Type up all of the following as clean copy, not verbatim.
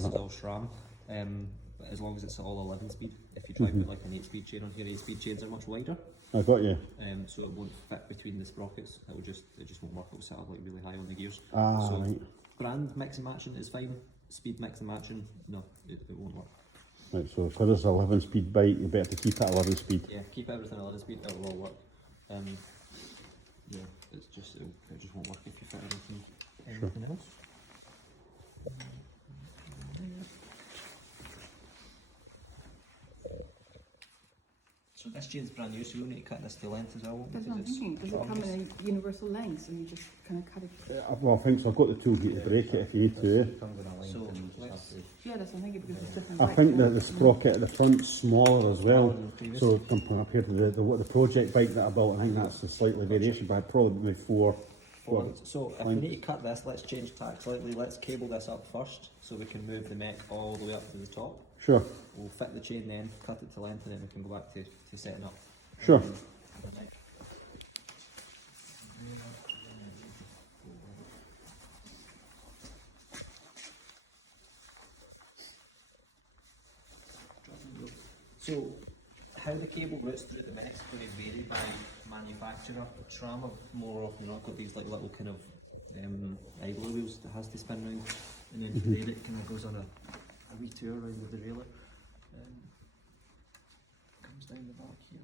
this is all SRAM, but as long as it's all 11 speed. If you try to put like an 8-speed chain on here, 8-speed chains are much wider. I got you. So it won't fit between the sprockets. It just won't work. It'll set up like really high on the gears. Ah, so right. brand mix and matching is fine. Speed mix and matching, no, it won't work. Right, so because it's an 11 speed bike, you better to keep it 11 speed. Yeah, keep everything 11 speed. It'll all work. Yeah, it just won't work if you fit anything else. So this chain's brand new, so you'll need to cut this to length as well. That's what I'm thinking. Does it come in a universal length and you just kind of cut it? Well, I think so. I've got the tool here to break it if you need to. So Yeah, that's what I'm thinking, because it's different. I think that the sprocket at the front's smaller as well. So compared to the project bike that I built, I think that's a slightly variation, but I'd probably four. So if we need to cut this, let's change tack slightly. Let's cable this up first, so we can move the mech all the way up to the top. Sure. We'll fit the chain then, cut it to length, and then we can go back to setting up. Sure. The mech. So, how the cable routes through the mech is going to vary by manufacturer. SRAM have more often not got these like little kind of idler wheels that has to spin round, and then from there it kind of goes on a wee tour around the derailleur. Comes down the back here.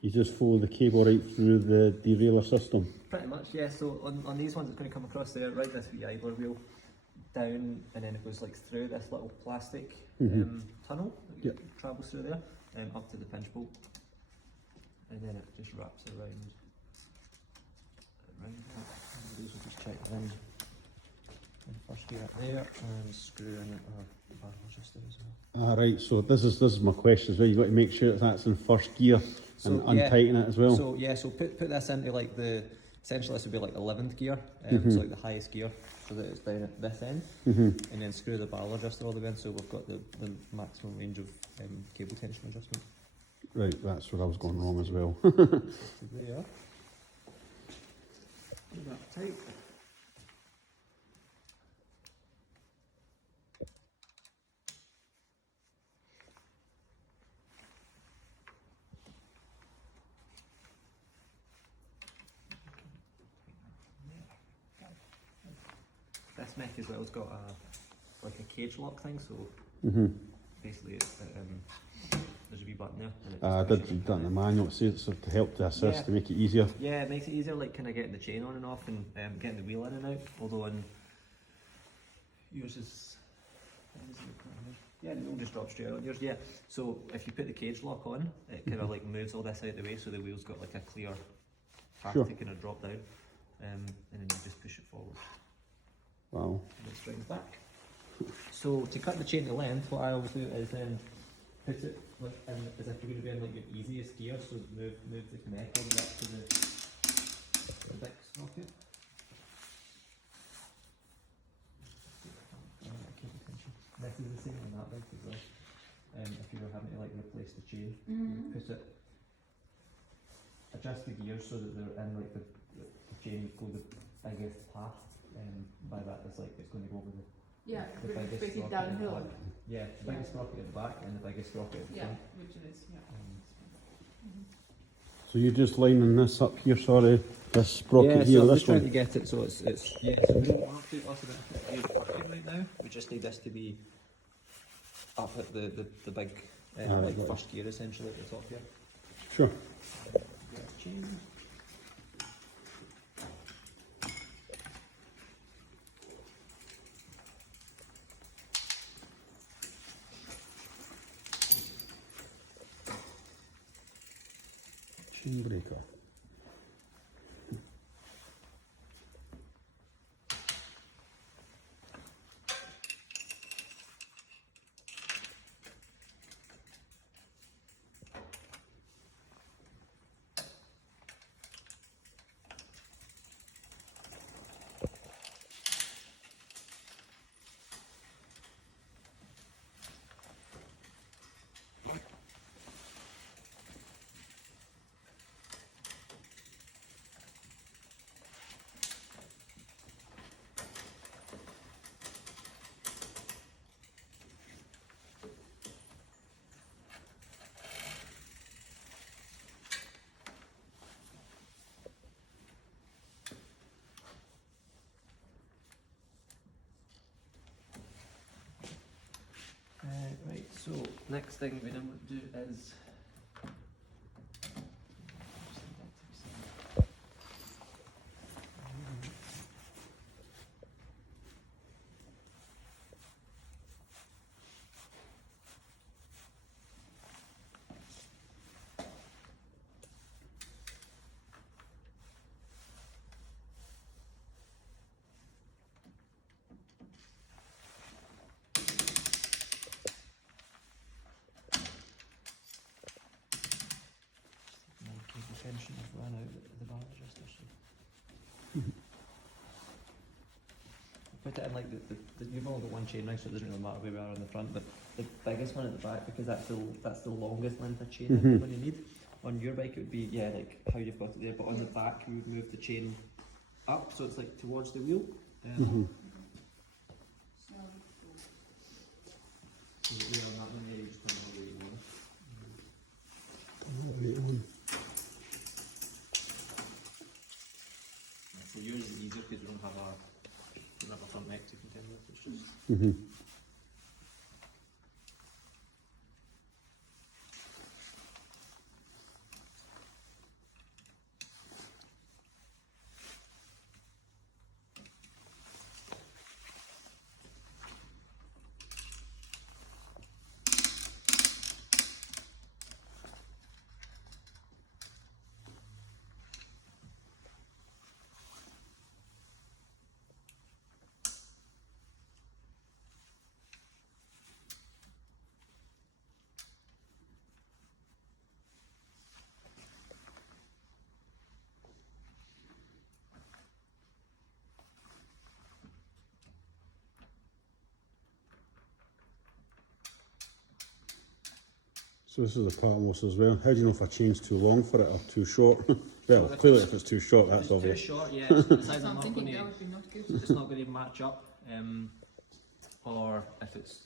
You just follow the cable right through the derailleur system. Pretty much, yeah. So on these ones, it's going to come across there, right this wee idler wheel, down, and then it goes like through this little plastic tunnel that travels through there, up to the pinch bolt, and then it just wraps around. These will just check in first gear up there, and screw in our barrel adjuster as well. Right, so this is my question as well. You've got to make sure that that's in first gear and untighten it as well. So yeah, so put this into like essentially this would be like 11th gear, so like the highest gear, so that it's down at this end, and then screw the barrel adjuster all the way in, so we've got the maximum range of cable tension adjustment. Right, that's where I was going wrong as well. So there. That tight. This mech as well has got like a cage lock thing, so basically there's a wee button there. I did that in the manual, it says so to help to assist, to make it easier. Yeah, it makes it easier, like kind of getting the chain on and off and getting the wheel in and out. Although on yours is, yeah, the wheel just drops straight out on yours. Yeah, so if you put the cage lock on, it kind of like moves all this out of the way, so the wheel's got like a clear path to kind of drop down, and then you just push it forward. Wow. And it strings back. So to cut the chain to length, what I always do is then put it like as if you're going to be in like your easiest gear, so move the mech all the way up to the big sprocket. This is the same on that bike as well. If you were having to like replace the chain, you put it, adjust the gears so that they're in like the chain would go the biggest path. By that it's like it's going to go over the biggest basically sprocket downhill. at the back. Yeah, the biggest sprocket at the back and the biggest sprocket at the front. Which it is, So you're just lining this up here, sorry, this sprocket here, so I'm this just trying one. to get it so it's yeah, so we don't have to also use the working right now. We just need this to be up at the big like first gear essentially at the top here. Sure. Chain. Chain breaker. next thing we then want to do is tension have run out at the bar adjuster. So. Put it in like you've only got one chain ring, so it doesn't really matter where we are on the front. But the biggest one at the back, because that's the longest length of chain that you need. On your bike, it would be like how you've got it there, but on the back, we would move the chain up, so it's like towards the wheel. So the wheel on that one there, you just turn it the way you want it. So yours is easier because we don't have a front neck to contend with. It's just. So this is the part almost as well. How do you know if a chain's too long for it or too short? Well, clearly if it's too short, that's obvious. Too short, yeah. It's either So I'm not thinking going that would be not good. it's not going to match up, or if it's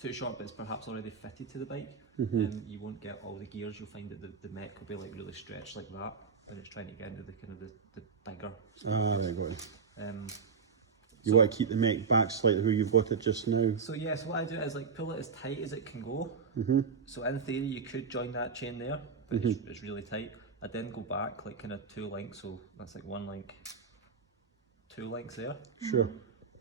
too short but it's perhaps already fitted to the bike, you won't get all the gears. You'll find that the mech will be like really stretched like that when it's trying to get into the kind of the bigger. Ah, right, got it. You So- want to keep the mech back slightly where you've got it just now. So yes, what I do is like pull it as tight as it can go. So in theory you could join that chain there, but it's really tight. I then go back like kind of 2 links, so that's like 1 link, 2 links there. Sure.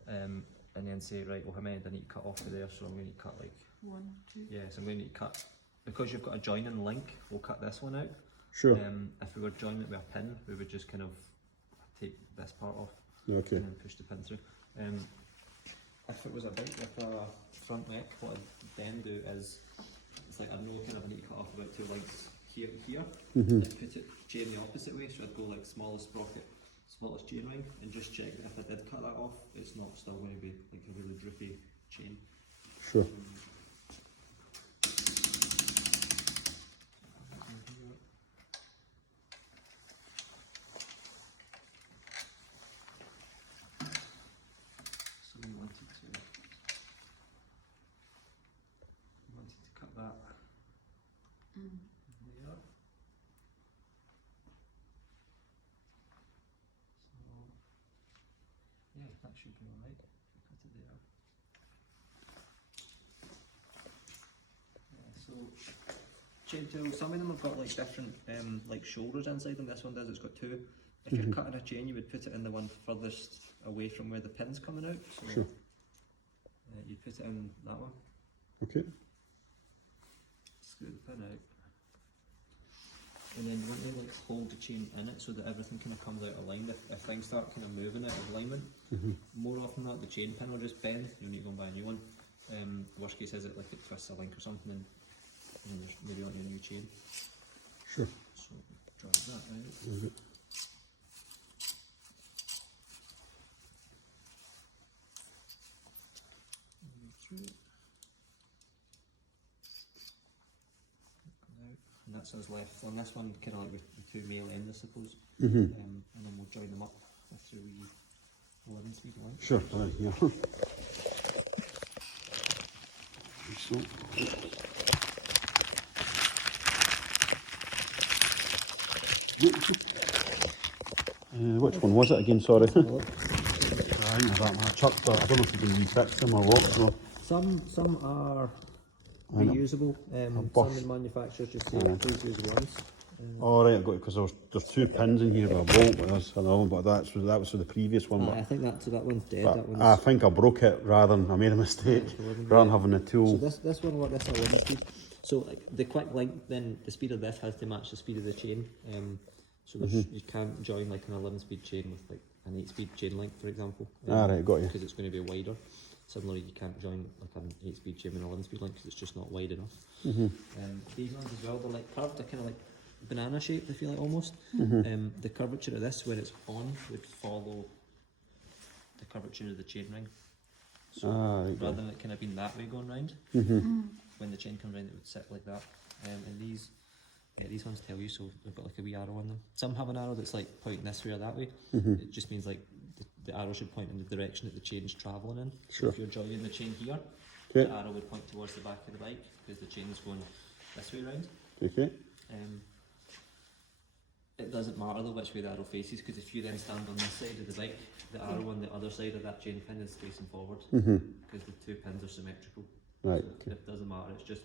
And then say, right, well how many do I need to cut off of there? So I'm going to cut like 1, 2. yeah, so I'm going to need to cut, because you've got a joining link, we'll cut this one out. Sure. If we were joining it with a pin, we would just kind of take this part off Okay. and then push the pin through. If it was a bike with a front neck, what I'd then do is, it's like I know kind of I need to cut off about 2 links here and here. I'd put it chain the opposite way, so I'd go like smallest sprocket, smallest chain ring, and just check that if I did cut that off, it's not still going to be like a really droopy chain. Sure. So we wanted to cut that there. So yeah, that should be alright. Cut it there. Yeah, so chain tools, some of them have got like different like shoulders inside them. This one does, it's got 2. If you're cutting a chain, you would put it in the one furthest away from where the pin's coming out. So Sure. you'd put it in that one. Okay. Screw the pin out. And then you want to like hold the chain in it so that everything kind of comes out of line. If things start kind of moving out of alignment, more often than not the chain pin will just bend. You'll need to go and buy a new one. Worst case is it like it twists a link or something, and there's maybe only a new chain. Sure. So drag that out. Okay. Through. And that's us left on this one, kind of like with the 2 male ends, I suppose. And then we'll join them up with the 11 speed length. Sure. Yeah. So. Which one was it again? Sorry. I think that I chucked, but I don't know if you can refix them or what. So. Some are I know. reusable. buff. Some of the manufacturers just say Aye. please use once. All right, I've got it because there's two pins in here with a bolt. But there's another one, but that was for the previous one. I think that one's dead. But That one's I think I broke it rather than I made a mistake rather than having the tool. So this one, what this 11 speed. So like the quick link, then the speed of this has to match the speed of the chain. So you can't join like an 11 speed chain with like an 8 speed chain link, for example. Right, got you. Because it's going to be wider. Similarly, you can't join like an 8 speed chain with an 11 speed link because it's just not wide enough. These ones as well, they're like curved, they're kind of like banana shaped, I feel like almost. The curvature of this, where it's on, would follow the curvature of the chain ring. So right, rather than it kind of being that way going round, when the chain comes round, it would sit like that. And these ones tell you, so they've got like a wee arrow on them. Some have an arrow that's like pointing this way or that way. It just means like the arrow should point in the direction that the chain's travelling in. So if you're joining the chain here, the arrow would point towards the back of the bike because the chain's going this way round. Okay. It doesn't matter though which way the arrow faces, because if you then stand on this side of the bike, the arrow on the other side of that chain pin is facing forward because the two pins are symmetrical. Right. So it doesn't matter. It's just